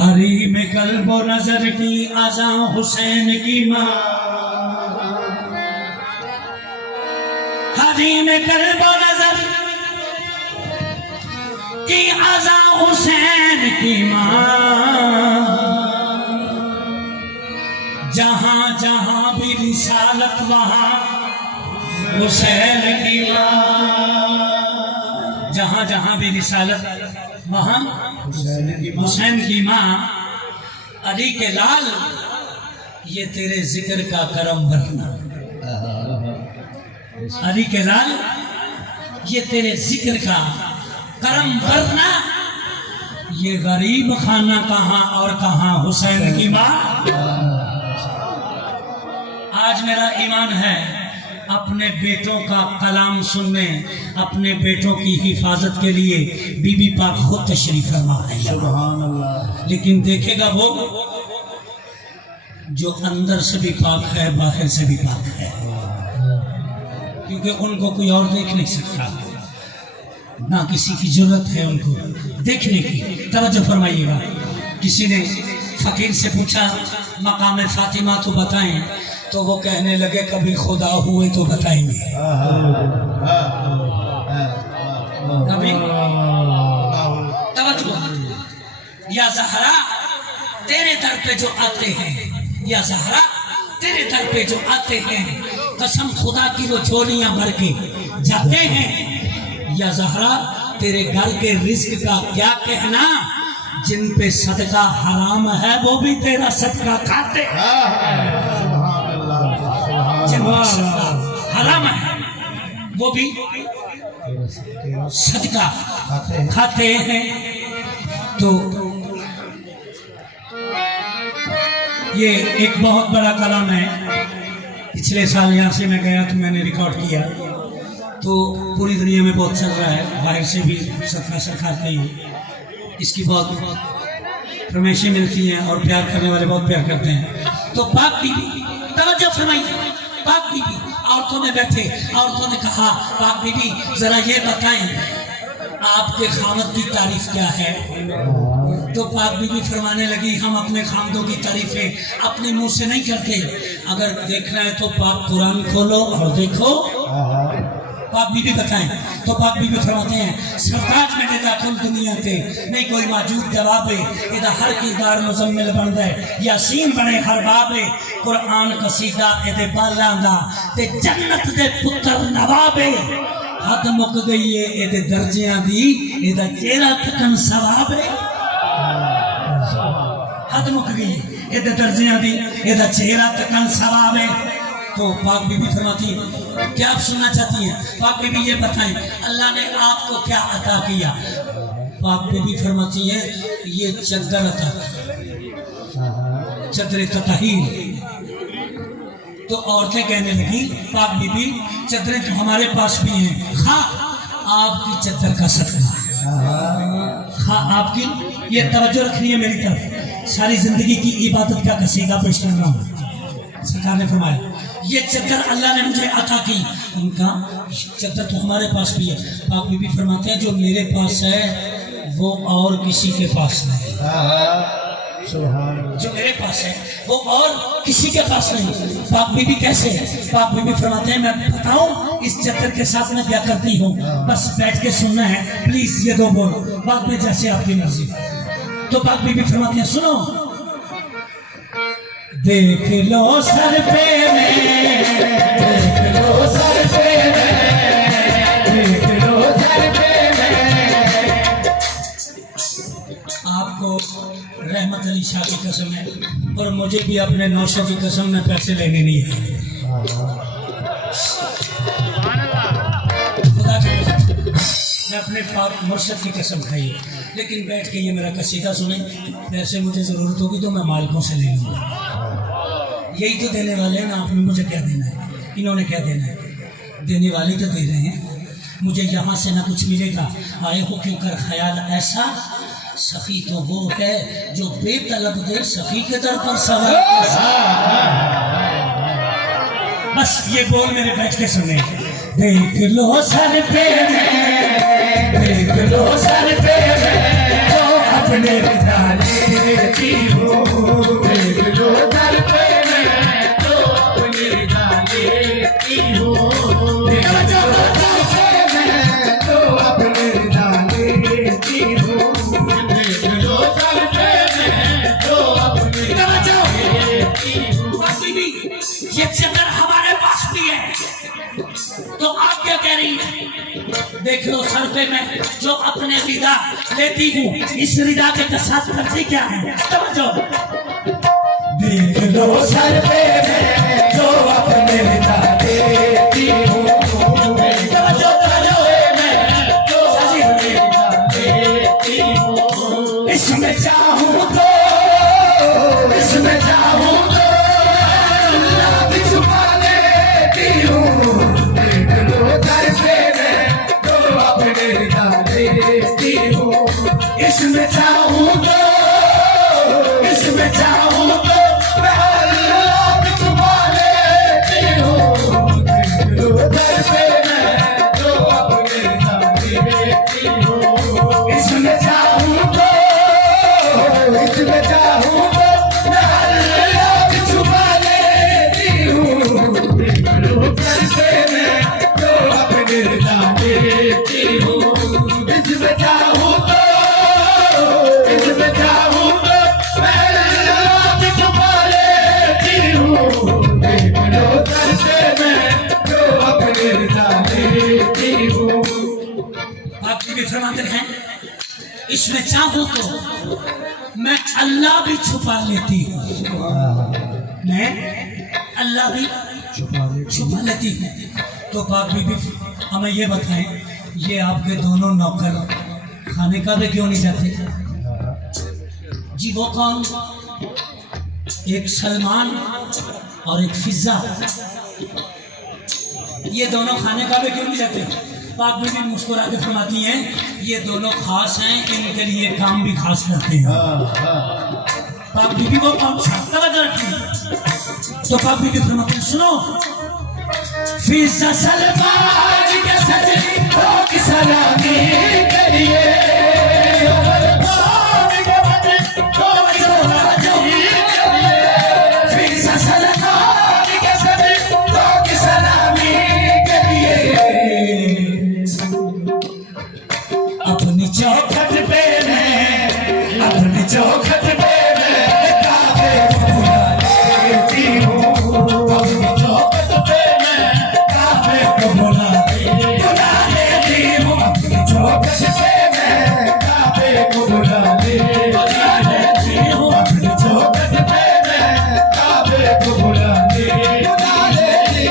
हरी में कल्बो नजर की आज़ा हुसैन की माँ, हरी में कल्बो नजर की आज़ा हुसैन की माँ, जहां जहां भी रिसालत वहां हुसैन की माँ, जहां जहां भी रिसालत वहां हुसैन की माँ। अली के लाल ये तेरे जिक्र का करम भरना, अली के लाल ये तेरे जिक्र का करम भरना। ये गरीब खाना कहाँ और कहाँ हुसैन की माँ। आज मेरा ईमान है अपने बेटों का कलाम सुनने, अपने बेटों की हिफाजत के लिए बीबी पाक खुद तशरीफ फरमा है। सुभान अल्लाह। लेकिन देखेगा वो जो अंदर से भी पाक है, बाहर से भी पाक है, क्योंकि उनको कोई और देख नहीं सकता, ना किसी की जरूरत है उनको देखने की। तवज्जो फरमाइएगा। किसी ने फकीर से पूछा मकाम फातिमा तो बताएं, तो वो कहने लगे कभी खुदा हुए तो बताएंगे। कभी तवज्जो। या ज़हरा तेरे दर पे जो आते हैं, या ज़हरा तेरे दर पे जो आते हैं, कसम खुदा की वो झोलियां भर के जाते हैं। या ज़हरा तेरे घर के रिस्क का क्या कहना, जिन पे सदका हराम है वो भी तेरा सदका खाते हैं, जिन पे सदका हराम है वो भी सदका खाते हैं। तो ये एक बहुत बड़ा कलाम है। पिछले साल यहाँ से मैं गया तो मैंने रिकॉर्ड किया, तो पूरी दुनिया में बहुत चल रहा है, बाहर से भी सदका सरकार ही इसकी बहुत फरमाइशें मिलती हैं और प्यार करने वाले बहुत प्यार करते हैं। तो पाक बीबी, तवज्जो फरमाइए, पाक बीबी औरतों में बैठे, औरतों ने कहा पाक बीबी जरा ये बताएं आपके खामद की तारीफ क्या है। तो पाक बीबी फरमाने लगी हम अपने खामदों की तारीफें अपने मुंह से नहीं करते, अगर देखना है तो पाक कुरान खोलो और देखो। पाक बीबी बताएं। तो पाक बीबी फरमाते हैं सरताज में देता कुल दुनिया थे नहीं कोई मौजूद जवाबे, इधर हर किरदार मुजम्मिल बन गए, यासीन बने हर बाबे, कुरान कसीदा एदे बालांदा ते जन्नत दे पुत्र नवाबे, हद मुक गई है एदे दर्जियां दी, एदा चेहरा तकन सवाबे, हद मुक गई एदे दर्जियां दी, एदा चेहरा तकन सवाबे। तो पाक बीबी फरमाती क्या आप सुनना चाहती हैं? पाक बीबी ये बताएं अल्लाह ने आपको क्या अता किया। पाक बीबी फरमाती है ये चद्दर अता, चद्दर तताहीर। तो औरतें कहने लगी पाक बीबी चद्दरें तो हमारे पास भी हैं, हाँ आपकी चद्दर का सदका, हाँ आपकी। ये तवज्जो रखनी है मेरी तरफ, सारी जिंदगी की इबादत का कसीदा पेश कर रहा हूँ। सरकार ने फरमाया ये चद्दर अल्लाह ने मुझे अता की, उनका चद्दर तो हमारे पास भी है। पाक बीबी फरमाते हैं जो मेरे पास है वो और किसी के पास नहीं, जो मेरे पास है वो और किसी के पास नहीं। पाक बीबी कैसे है? पाक बीबी फरमाते हैं मैं बताऊं इस चद्दर के साथ मैं क्या करती हूँ, बस बैठ के सुनना है प्लीज, ये दो बोल बाद में जैसे आपकी मर्जी। तो पाक बीबी फरमाते हैं सुनो, देख लो सर पे में, देख लो सर पे में, देख लो सर पे में। आपको रहमत अली शाह की कसम है और मुझे भी अपने नौशा की कसम में पैसे लेने नहीं है, खुदा की कसम मैं अपने पाक मुर्शद की कसम खाई है। लेकिन बैठ के ये मेरा कसीदा सुने, वैसे मुझे ज़रूरत होगी तो मैं मालिकों से ले लूँगा, यही तो देने वाले हैं ना। आपने मुझे क्या देना है, इन्होंने क्या देना है, देने वाले तो दे रहे हैं। मुझे यहाँ से ना कुछ मिलेगा, आए हो क्यों कर ख्याल ऐसा, सफ़ी तो वो है जो बेतलब दे सफ़ी के दर पर सवाल। बस ये बोल मेरे बैठ के सुने, देख लो सर पे में, देख लो सर पे में, अपने रिदा लेती हूँ, देख लो दर पे मैं तो अपने रिदा लेती हूँ, देख लो दर पे मैं तो अपने रिदा लेती हूँ, देख लो दर पे मैं तो अपने रिदा लेती हूँ। ये चक्कर हमारे पास भी है, तो आप क्या कह रही हैं? देख लो सर पे मैं जो अपने रिदा लेती हूँ, इस रिदा के साथ करती क्या है? समझो। देख लो सर पे मैं जो अपने रिदा लेती हूँ, समझो मैं जो अपने रिदा लेती हूँ, इसमें चाहूँ तो इसमें चाहूँ तो अल्लाह भी छुपा लेती हूँ, देख लो दर पे मैं जो अपने रिदा लेती हूँ, इसमें चाहूँ तो इसमें चाहूँ तो मैं अल्लाह भी छुपा लेती हूँ, देख लो दर पे मैं जो अपने रिदा लेती हूँ, इसमें चाहूँ तो इसमें चाहूँ तो मैं अल्लाह भी छुपा लेती हूँ, देख लो दर पे मैं जो अपने रिदा लेती हूँ, इसमें चाहूँ तो इसमें चाहूँ तो मैं अल्लाह भी छुपा लेती हूँ, देख लो दर पे मैं जो अपने रिदा लेती हूँ। आप भी फरमाते हैं इसमें चाहूँ तो मैं अल्लाह भी छुपा लेती हूँ, मैं अल्लाह भी छुपा लेती हूँ। तो पाक बीबी हमें ये बताएं, ये आपके दोनों नौकर खाने का भी क्यों नहीं जाते? जी वो कौन? एक सलमान और एक फिजा, ये दोनों खाने का भी क्यों नहीं जाते? पाक बीबी मुस्कुरा के फरमाती हैं ये दोनों खास हैं, इनके लिए काम भी खास करते हैं। पाक बीबी को कौन सा तवज्जो रखी? तो पाक बीबी फरमाती हैं सुनो, फिजा सलमान के सजदों की सलामी करिए, फिजा सलमान के सजदों की सलामी करिए, अपनी चौखट पे मैं अपनी चौखट पे मैं काबे को बुला लेती हूँ, अपनी चौखट पे मैं काबे को बुला लेती हूँ, अपनी चौखट पे मैं काबे को बुला लेती हूँ, अपनी चौखट पे मैं काबे को बुला लेती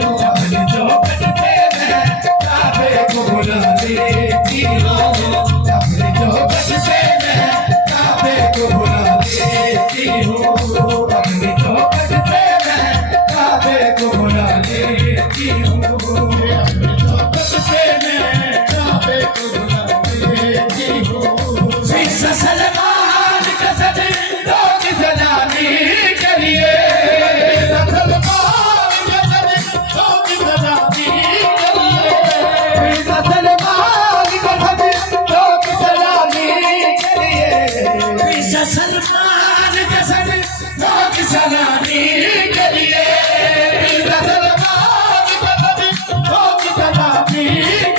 हूँ, अपनी चौखट पे मैं काबे को बुला लेती हूँ, अपनी चौखट पे मैं काबे को बुला लेती हूँ, अपनी चौखट पे मैं काबे को बुला लेती हूँ, अपनी चौखट पे मैं काबे को बुला लेती हूँ। फिजा सलमान का सजदों की सलामी करिए, सलमान का सजदों की सलामी करिए, फिजा सलमान का सजदों की सलामी करिए, फिजा सलमान का सजदों की सलामी करिए, फिजा सलमान का सजदों की सलामी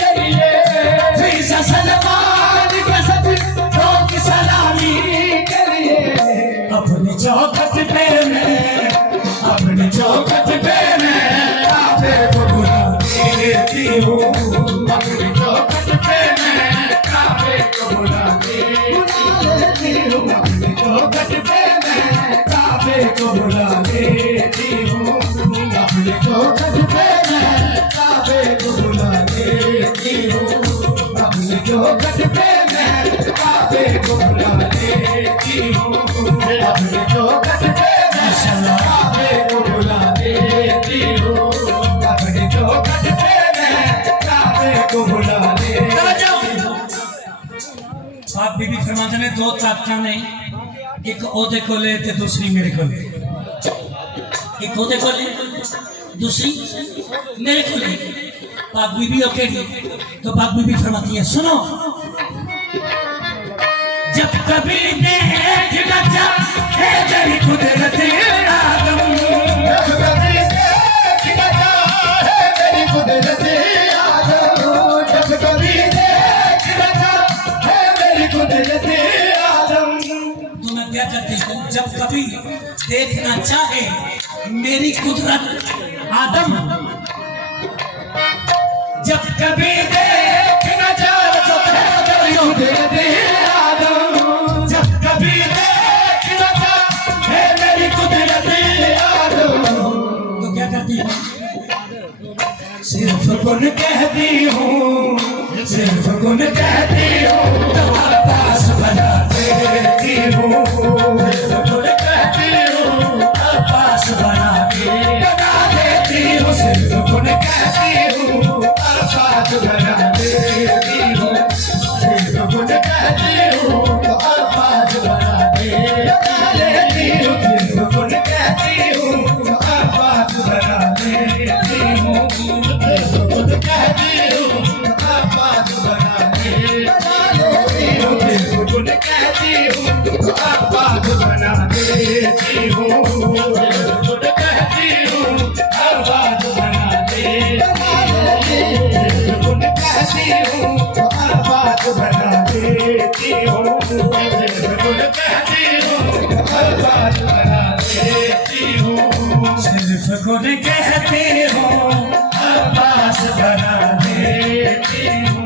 करिए, फिजा सलमान का सजदों की सलामी करिए, अपनी चौखट पे मैं अपनी चौखट पे मैं काबे को बुला लेती हूँ, अपनी चौखट पे मैं काबे को बुला लेती हूँ, अपनी चौखट पे मैं काबे को बुला लेती हूँ, अपनी चौखट पे मैं काबे को बुला लेती हूँ, अपनी चौखट पे मैं काबे को बुला लेती हूँ, अपनी चौखट पे मैं काबे को बुला लेती हूँ, अपनी चौखट पे मैं काबे को बुला लेती हूँ। पाक बीबी फरमाते ने दो ताकतां ने, एक ओदे को ले ते दूसरी मेरे को ले, एक ओदे को ले दूसरी मेरे को ले। पाक बीबी ओके तो पाक बीबी फरमाती है सुनो, जब कभी देख न चाहे तेरी कुदरत आदम, जब कभी देख न चाहे तेरी कुदरत आदम, जब कभी देख न चाहे तेरी कुदरत आदम। तो मैं क्या करती हूँ, जब कभी देखना चाहे मेरी कुदरत आदम, जब कभी देखना चाहे तेरी कुदरत आदम, जब कभी देखना चाहे मेरी कुदरत आदम। तो क्या करती हूँ, सिर्फ गुन कहती हूँ, सिर्फ गुन कहती हूँ, तुम्हारे पास बना देती हूँ, सिर्फ गुन कहती हूँ, तुम्हारे पास बना देती हूँ, सिर्फ गुन कहती हूँ, अल्फाज बना देती हूँ, सिर्फ गुन कहती हूँ तो अल्फाज बना देती हूँ, सिर्फ गुन कहती हूँ तो अल्फाज बना देती हूँ, सिर्फ गुन कहती हूँ तो अल्फाज बना देती हूँ, सिर्फ गुन कहती हूँ तो अल्फाज बना देती हूँ, सिर्फ गुन कहती हूँ अल्फाज बना देती हूँ, तो अल्फाज बना देती हूँ, गुन कहती हूँ अल्फाज बना देती हूँ, सिर्फ गुन कहती हूँ, अल्फाज बना देती हूँ।